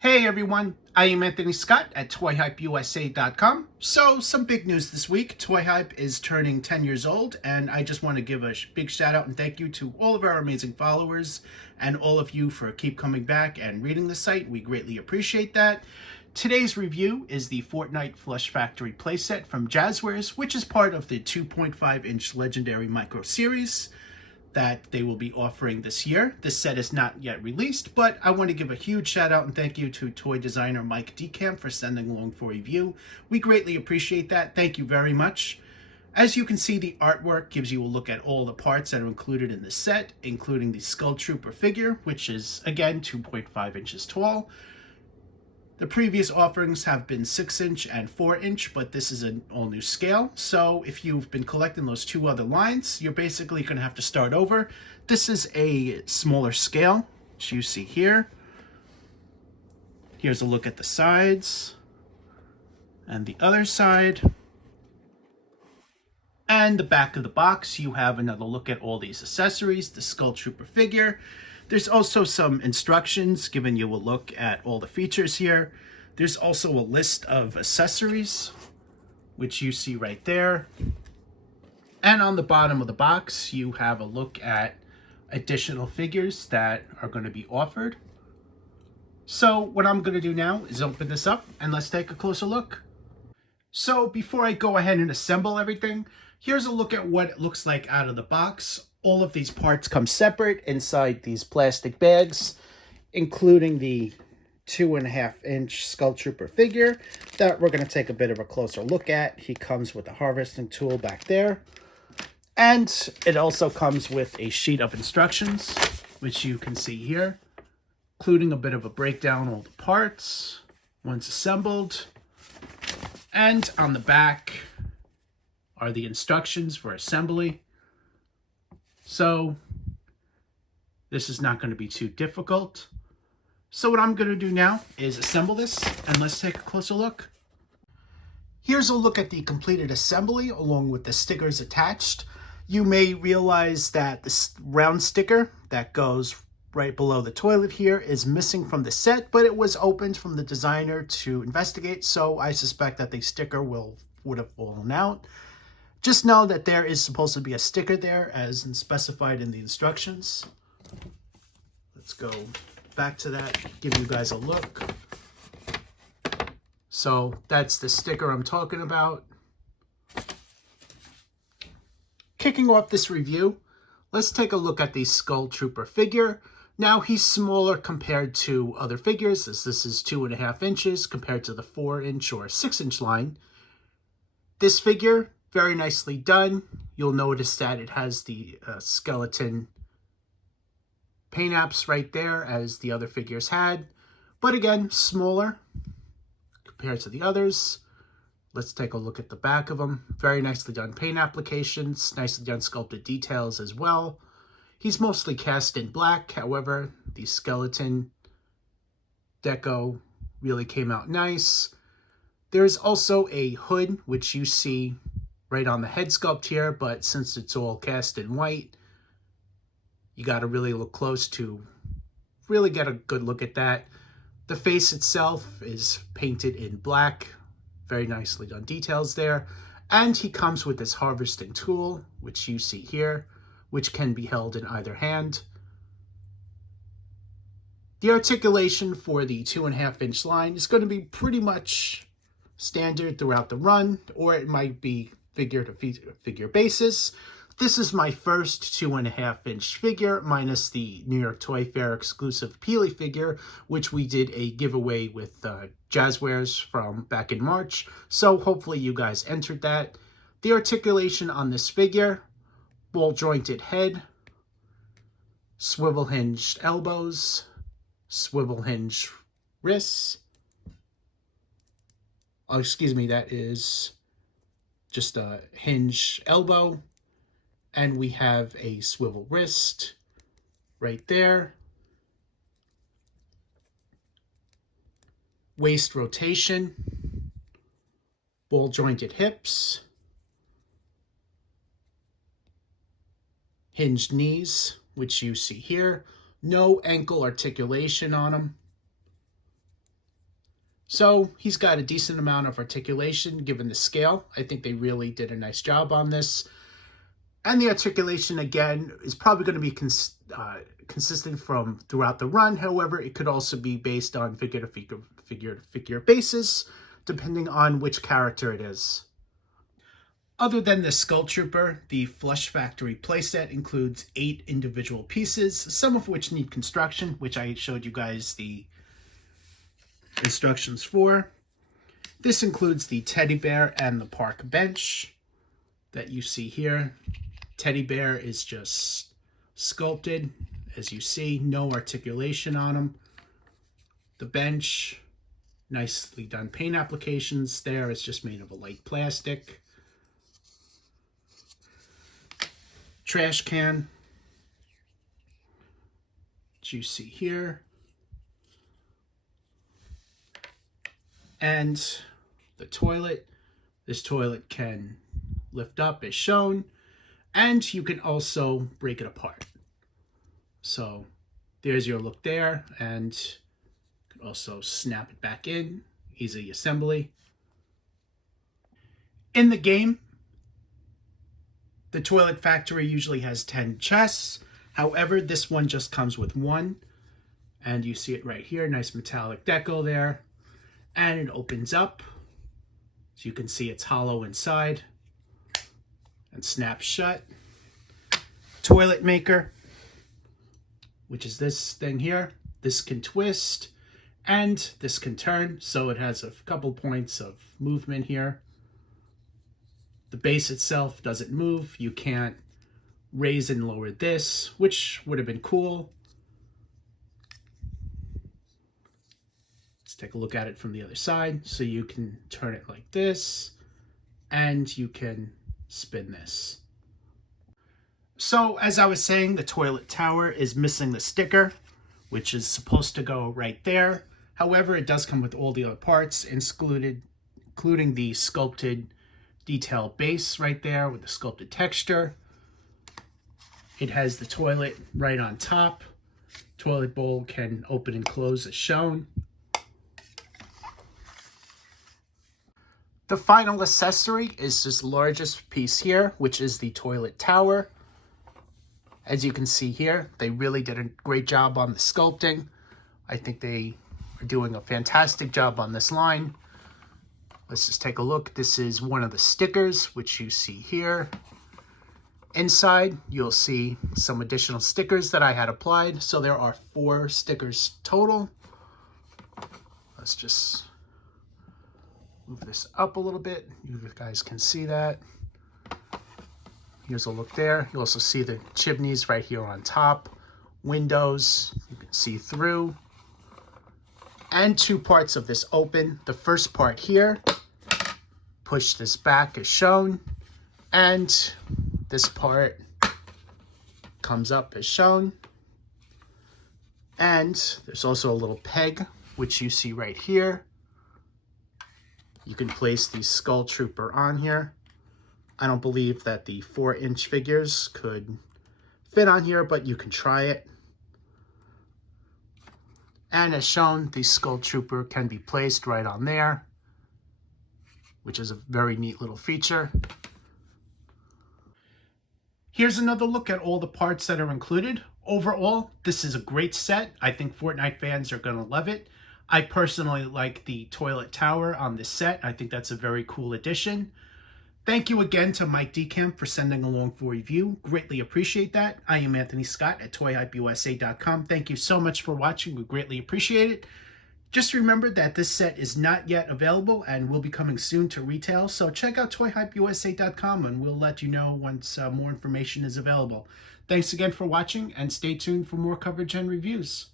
Hey everyone, I am Anthony Scott at ToyHypeUSA.com. So, some big news this week. Toy Hype is turning 10 years old, and I just want to give a big shout out and thank you to all of our amazing followers and all of you for keep coming back and reading the site. We greatly appreciate that. Today's review is the Fortnite Flush Factory playset from Jazwares, which is part of the 2.5-inch Legendary Micro Series that they will be offering this year. This set is not yet released, but I want to give a huge shout out and thank you to toy designer Mike Decamp for sending along for review. We greatly appreciate that. Thank you very much. As you can see, the artwork gives you a look at all the parts that are included in the set, including the Skull Trooper figure, which is, again, 2.5 inches tall. The previous offerings have been 6-inch and 4-inch, but this is an all-new scale. So if you've been collecting those two other lines, you're basically going to have to start over. This is a smaller scale, which you see here. Here's a look at the sides and the other side. And the back of the box, you have another look at all these accessories, the Skull Trooper figure. There's also some instructions giving you a look at all the features here. There's also a list of accessories, which you see right there. And on the bottom of the box, you have a look at additional figures that are going to be offered. So what I'm going to do now is open this up and let's take a closer look. So before I go ahead and assemble everything, here's a look at what it looks like out of the box. All of these parts come separate inside these plastic bags, including the 2.5-inch Skull Trooper figure that we're going to take a bit of a closer look at. He comes with a harvesting tool back there. And it also comes with a sheet of instructions, which you can see here, including a bit of a breakdown of all the parts once assembled. And on the back are the instructions for assembly. So this is not going to be too difficult. So what I'm going to do now is assemble this and let's take a closer look. Here's a look at the completed assembly along with the stickers attached. You may realize that this round sticker that goes right below the toilet here is missing from the set, but it was opened from the designer to investigate, so I suspect that the sticker would have fallen out. Just know that there is supposed to be a sticker there as specified in the instructions. Let's go back to that, give you guys a look. So that's the sticker I'm talking about. Kicking off this review, let's take a look at the Skull Trooper figure. Now he's smaller compared to other figures, as this is 2.5 inches compared to the 4-inch or 6-inch line. This figure, very nicely done. You'll notice that it has the skeleton paint apps right there as the other figures had. But again, smaller compared to the others. Let's take a look at the back of them. Very nicely done paint applications, nicely done sculpted details as well. He's mostly cast in black. However, the skeleton deco really came out nice. There's also a hood, which you see right on the head sculpt here, but since it's all cast in white, you got to really look close to really get a good look at that. The face itself is painted in black. Very nicely done details there. And he comes with this harvesting tool, which you see here, which can be held in either hand. The articulation for the 2.5-inch line is going to be pretty much standard throughout the run, or it might be figure to figure basis. This is my first 2.5-inch figure, minus the New York Toy Fair exclusive Peely figure, which we did a giveaway with Jazwares from back in March. So hopefully you guys entered that. The articulation on this figure, ball jointed head, swivel hinged elbows, swivel hinge wrists. Oh, excuse me, that is just a hinge elbow. And we have a swivel wrist right there. Waist rotation, ball jointed hips, hinged knees, which you see here. No ankle articulation on them. So he's got a decent amount of articulation given the scale. I think they really did a nice job on this. And the articulation, again, is probably going to be consistent from throughout the run. However, it could also be based on figure-to-figure basis, depending on which character it is. Other than the Skull Trooper, the Flush Factory playset includes 8 individual pieces, some of which need construction, which I showed you guys the instructions for. This includes the teddy bear and the park bench that you see here. Teddy bear is just sculpted, as you see, no articulation on him. The bench, nicely done paint applications there. It's just made of a light plastic. Trash can, which you see here. And the toilet. This toilet can lift up as shown, and you can also break it apart. So there's your look there, and you can also snap it back in, easy assembly. In the game, the Toilet Factory usually has 10 chests. However, this one just comes with 1, and you see it right here, nice metallic deco there. And it opens up, so you can see it's hollow inside and snaps shut. Toilet maker, which is this thing here. This can twist and this can turn, so it has a couple points of movement here. The base itself doesn't move. You can't raise and lower this, which would have been cool. Let's take a look at it from the other side. So you can turn it like this, and you can spin this. So as I was saying, the toilet tower is missing the sticker, which is supposed to go right there. However, it does come with all the other parts, including the sculpted detail base right there with the sculpted texture. It has the toilet right on top. Toilet bowl can open and close as shown. The final accessory is this largest piece here, which is the toilet tower. As you can see here, they really did a great job on the sculpting. I think they are doing a fantastic job on this line. Let's just take a look. This is one of the stickers, which you see here. Inside, you'll see some additional stickers that I had applied. So there are 4 stickers total. Let's just move this up a little bit. You guys can see that. Here's a look there. You also see the chimneys right here on top. Windows, you can see through. And 2 parts of this open. The first part here, push this back as shown. And this part comes up as shown. And there's also a little peg, which you see right here. You can place the Skull Trooper on here. I don't believe that the 4-inch figures could fit on here, but you can try it. And as shown, the Skull Trooper can be placed right on there, which is a very neat little feature. Here's another look at all the parts that are included. Overall, this is a great set. I think Fortnite fans are going to love it. I personally like the toilet tower on this set. I think that's a very cool addition. Thank you again to Mike Decamp for sending along for review. Greatly appreciate that. I am Anthony Scott at ToyHypeUSA.com. Thank you so much for watching. We greatly appreciate it. Just remember that this set is not yet available and will be coming soon to retail. So check out ToyHypeUSA.com and we'll let you know once more information is available. Thanks again for watching and stay tuned for more coverage and reviews.